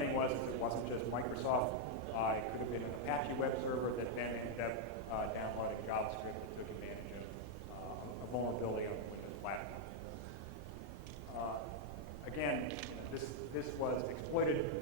thing was is it wasn't just Microsoft. It could have been an Apache web server that then ended up downloading JavaScript that took advantage of a vulnerability on the Windows platform. Again, this was exploited.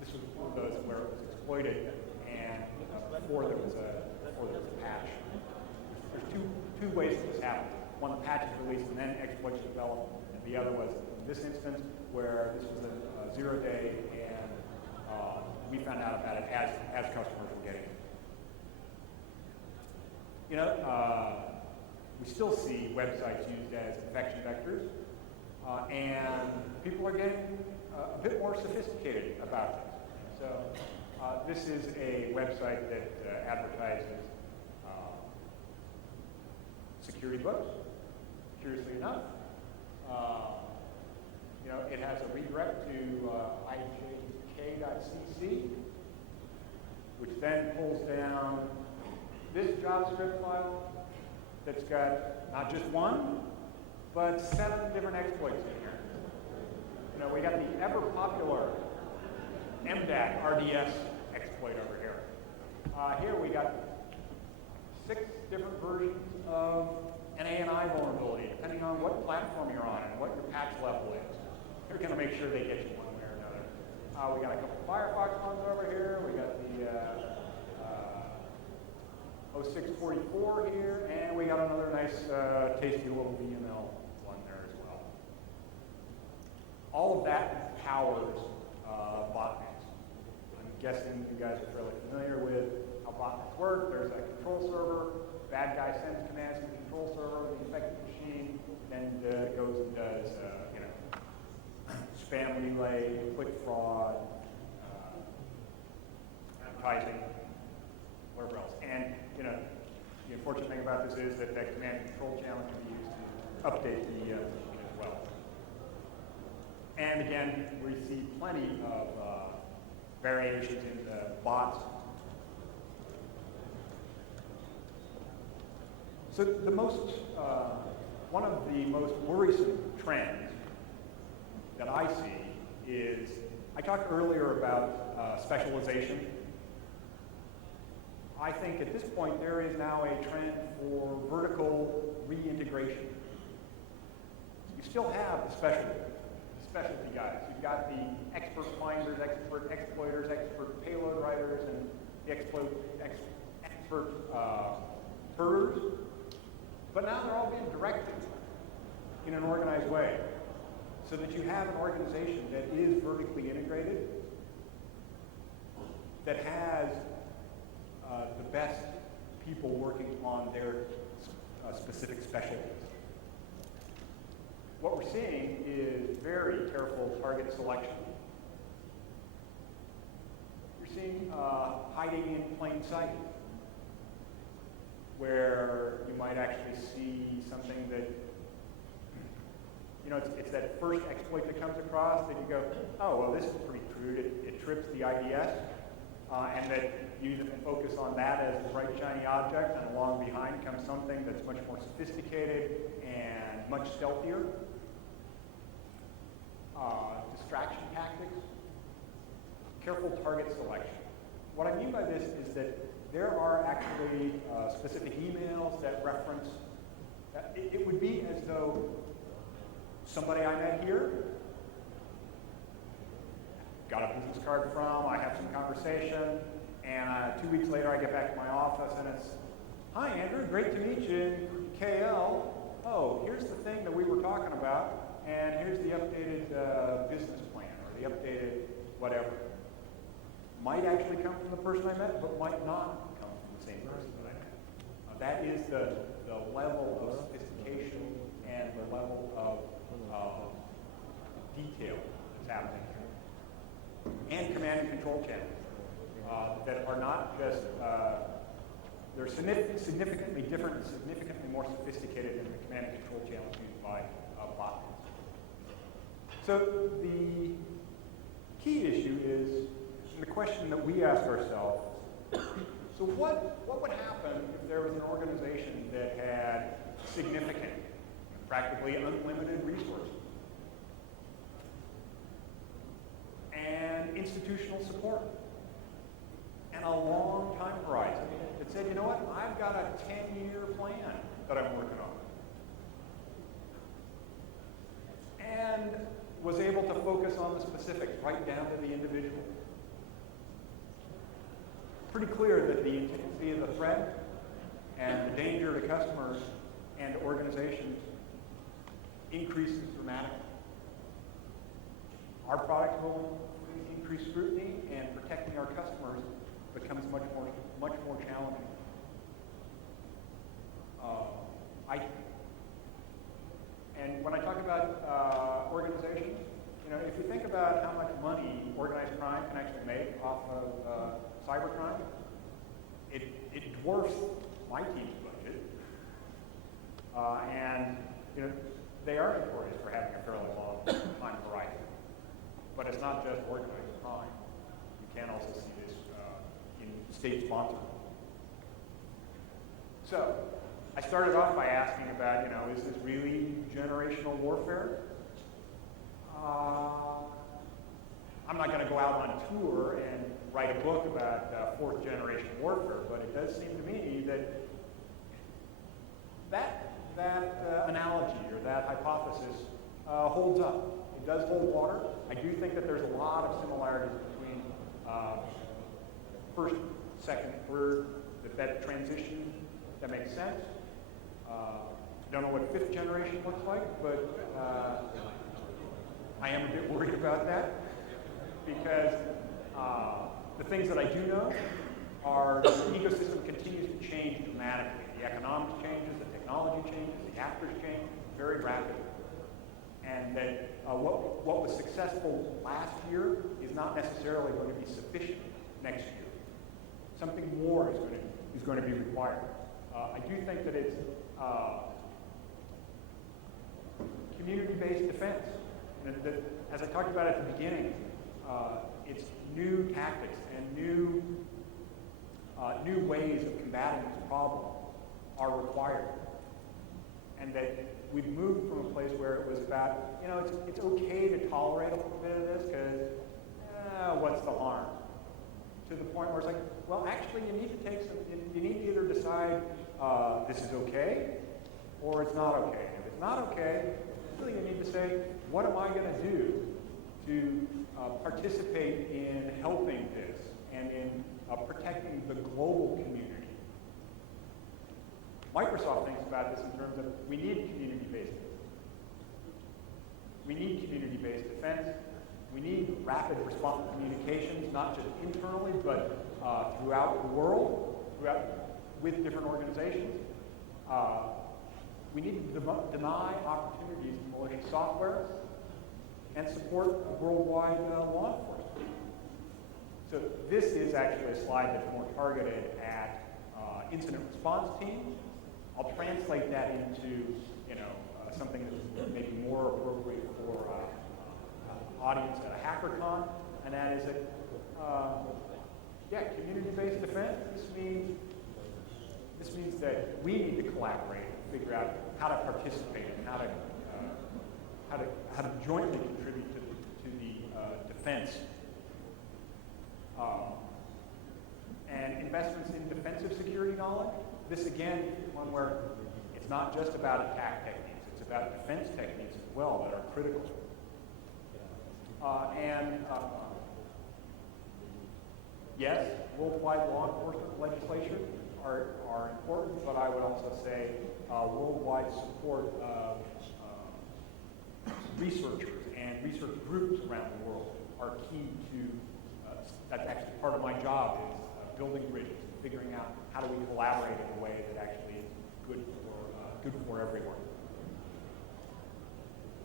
This was one of those where it was exploited, and before there was a patch. There's two ways that this happened. One, the patch is released and then exploits developed, and the other was in this instance where this was a 0-day, and we found out about it as customers were getting it. You know, we still see websites used as infection vectors, and people are getting a bit more sophisticated about this. So this is a website that advertises security books. Curiously enough, you know, it has a redirect to ijk.cc, which then pulls down this JavaScript file that's got not just one, but 7 different exploits in here. You know, we got the ever popular MDAC RDS exploit over here. Here we got 6 different versions of an ANI vulnerability, depending on what platform you're on and what your patch level is. They're going to make sure they get you one way or another. We got a couple Firefox ones over here. We got the 0644 here, and we got another nice, tasty little VML one there as well. All of that powers botnets. I'm guessing you guys are fairly familiar with how botnets work. There's a control server. Bad guy sends commands to the control server, the infected machine, and goes and does, you know, spam relay, click fraud, advertising, whatever else. And, you know, the unfortunate thing about this is that that command and control channel can be used to update the machine as well. And again, we see plenty of variations in the bots. So the one of the most worrisome trends that I see is, I talked earlier about specialization. I think at this point there is now a trend for vertical reintegration. You still have the specialty guys. You've got the expert finders, expert exploiters, expert payload writers, and the expert herders. But now they're all being directed in an organized way, so that you have an organization that is vertically integrated, that has the best people working on their specific specialties. What we're seeing is very careful target selection. You're seeing hiding in plain sight, where you might actually see something that, you know, it's that first exploit that comes across that you go, oh, well, this is pretty crude. It trips the IDS, and that you then focus on that as the bright, shiny object, and along behind comes something that's much more sophisticated and much stealthier. Distraction tactics, careful target selection. What I mean by this is that there are actually specific emails that reference, it would be as though somebody I met here, got a business card from, I have some conversation, and 2 weeks later I get back to my office and it's, hi Andrew, great to meet you in KL. Oh, here's the thing that we were talking about, and here's the updated business plan, or the updated whatever. Might actually come from the person I met, but might not come from the same person that I met. That is the level of sophistication and the level of detail that's happening here. And command and control channels that are not just, they're significantly different and significantly more sophisticated than the command and control channels used by botnets. So the key issue is the question that we ask ourselves, so what would happen if there was an organization that had significant, practically unlimited resources? And institutional support and a long time horizon that said, you know what, I've got a 10-year plan that I'm working on. And was able to focus on the specifics right down to the individual. Pretty clear that the intensity of the threat and the danger to customers and organizations increases dramatically. Our product will increase scrutiny, and protecting our customers becomes much more challenging. And when I talk about organizations, you know, if you think about how much money organized crime can actually make off of cybercrime, it dwarfs my team's budget. And you know, they are notorious for having a fairly long time horizon. But it's not just organized crime. You can also see this in state-sponsored. So, I started off by asking about, you know, is this really generational warfare? I'm not going to go out on tour and write a book about fourth generation warfare, but it does seem to me that analogy or that hypothesis holds up. It does hold water. I do think that there's a lot of similarities between first, second, third, that transition that makes sense. Don't know what fifth generation looks like, but I am a bit worried about that because the things that I do know are the ecosystem continues to change dramatically. The economics changes, the technology changes, the actors change very rapidly. And that what was successful last year is not necessarily going to be sufficient next year. Something more is going to be required. I do think that it's community-based defense. And that, as I talked about at the beginning, it's new tactics and new ways of combating this problem are required. And that we've moved from a place where it was about, you know, it's okay to tolerate a little bit of this because what's the harm? To the point where it's like, well, actually, you need to either decide this is okay or it's not okay. If it's not okay, really you need to say, what am I going to do to participate in helping this and in protecting the global community? Microsoft thinks about this in terms of we need community-based. We need community-based defense. We need rapid response communications, not just internally, but throughout the world, with different organizations. We need to deny opportunities to malicious software and support worldwide law enforcement. So this is actually a slide that's more targeted at incident response teams. I'll translate that into, you know, something that's maybe more appropriate for audience at a HackerCon, and that is that, community-based defense. This means that we need to collaborate and figure out how to participate and how to jointly contribute to the defense. And investments in defensive security knowledge. This, again, is one where it's not just about attack techniques, it's about defense techniques as well that are critical. Yes, worldwide law enforcement legislation are important, but I would also say worldwide support of researchers and research groups around the world are key to, that's actually part of my job is building bridges, figuring out how do we collaborate in a way that actually is good for everyone.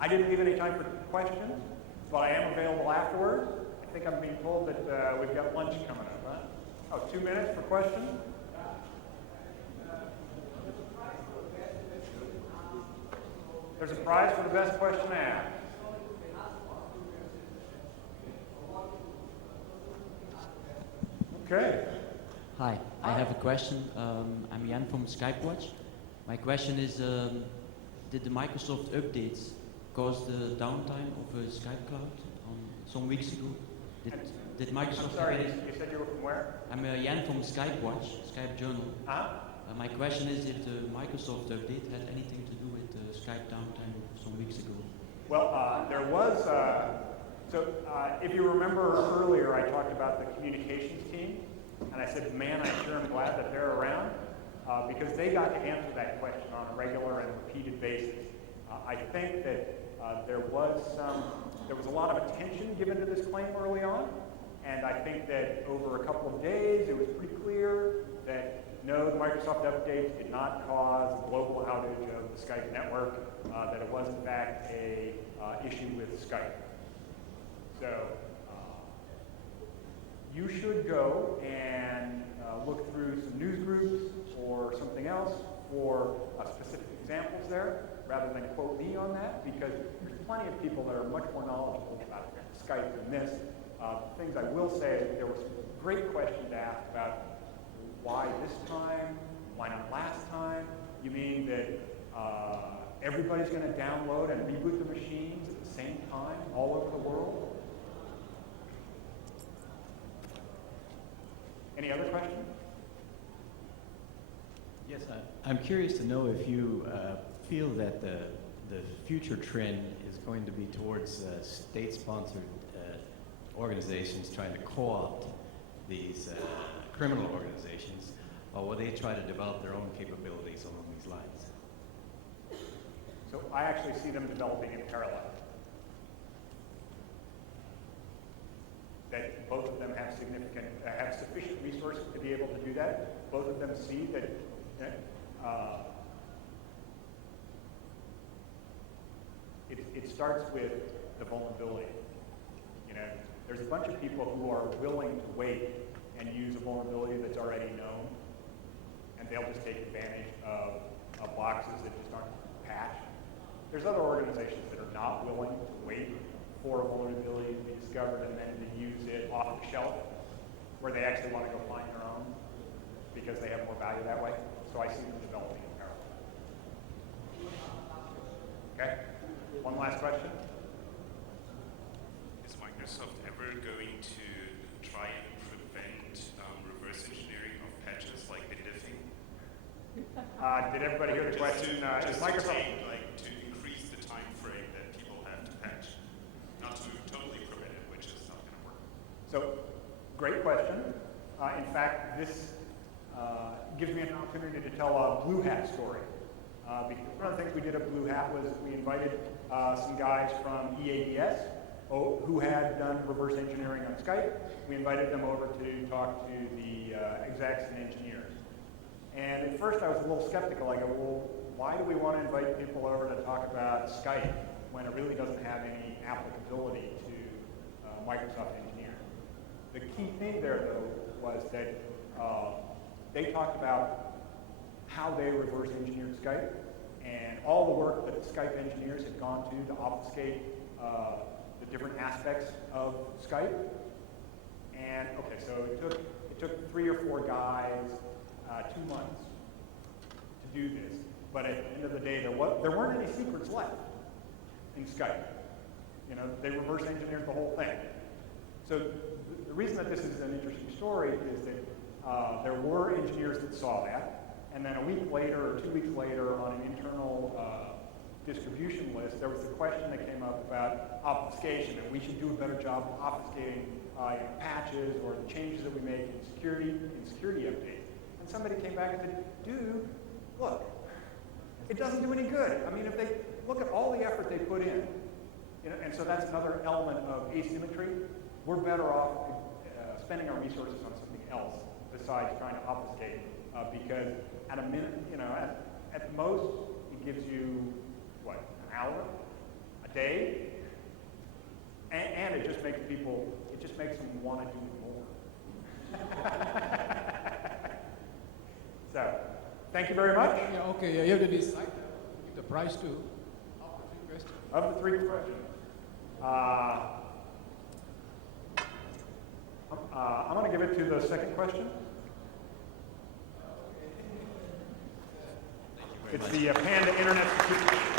I didn't leave any time for questions, but I am available afterwards. I think I'm being told that we've got lunch coming up, huh? Oh, 2 minutes for questions? There's a prize for the best question asked. Okay. Hi, I have a question. I'm Jan from SkypeWatch. My question is, did the Microsoft updates cause the downtime of Skype Cloud some weeks ago? Did I'm Microsoft sorry, have any? you said you were from where? I'm Jan from Skype Watch, Skype Journal. My question is if the Microsoft update had anything to do with the Skype downtime some weeks ago. Well, there was, if you remember earlier, I talked about the communications team, and I said, man, I sure am glad that they're around, because they got to answer that question on a regular and repeated basis. I think that there was a lot of attention given to this claim early on, and I think that over a couple of days, it was pretty clear that no, the Microsoft updates did not cause a global outage of the Skype network, that it was in fact a issue with Skype. So you should go and look through some news groups or something else for specific examples there, rather than quote me on that, because there's plenty of people that are much more knowledgeable about Skype than this. Things I will say is there were some great questions asked about why this time, why not last time? You mean that everybody's going to download and reboot the machines at the same time all over the world? Any other questions? Yes, I'm curious to know if you feel that the future trend is going to be towards state-sponsored organizations trying to co-opt these criminal organizations, or will they try to develop their own capabilities along these lines? So I actually see them developing in parallel. That both of them have have sufficient resources to be able to do that. Both of them see that it starts with the vulnerability. You know, there's a bunch of people who are willing to wait and use a vulnerability that's already known, and they'll just take advantage of boxes that just aren't patched. There's other organizations that are not willing to wait for a vulnerability to be discovered and then to use it off the shelf, where they actually want to go find their own because they have more value that way. So I see them developing in parallel. Okay? One last question. Is Microsoft ever going to try and prevent reverse engineering of patches like the diffing? Did everybody hear the question? Is Microsoft To increase the time frame that people have to patch, not to totally prevent it, which is not going to work. So, great question. In fact, this gives me an opportunity to tell a Blue Hat story. Because one of the things we did at Blue Hat was we invited some guys from EADS who had done reverse engineering on Skype. We invited them over to talk to the execs and engineers. And at first I was a little skeptical. I go, well, why do we want to invite people over to talk about Skype when it really doesn't have any applicability to Microsoft engineering? The key thing there, though, was that they talked about how they reverse engineered Skype and all the work that the Skype engineers had gone to obfuscate the different aspects of Skype. And okay, so it took 3 or 4 guys 2 months to do this. But at the end of the day, there weren't any secrets left in Skype. You know, they reverse engineered the whole thing. So the reason that this is an interesting story is that there were engineers that saw that, and then a week later or 2 weeks later on an internal distribution list, there was a question that came up about obfuscation, and we should do a better job of obfuscating patches or the changes that we make in security updates. And somebody came back and said, dude, look, it doesn't do any good. I mean, if they look at all the effort they put in, you know, and so that's another element of asymmetry. We're better off spending our resources on something else besides trying to obfuscate, because at a minute, you know, at most, it gives you, what, an hour, a day, and it just makes them want to do more. So, thank you very much. Yeah, okay, yeah, you have to decide. Give the prize to Of the 3 questions, I'm going to give it to the second question. It's the Panda Internet Security.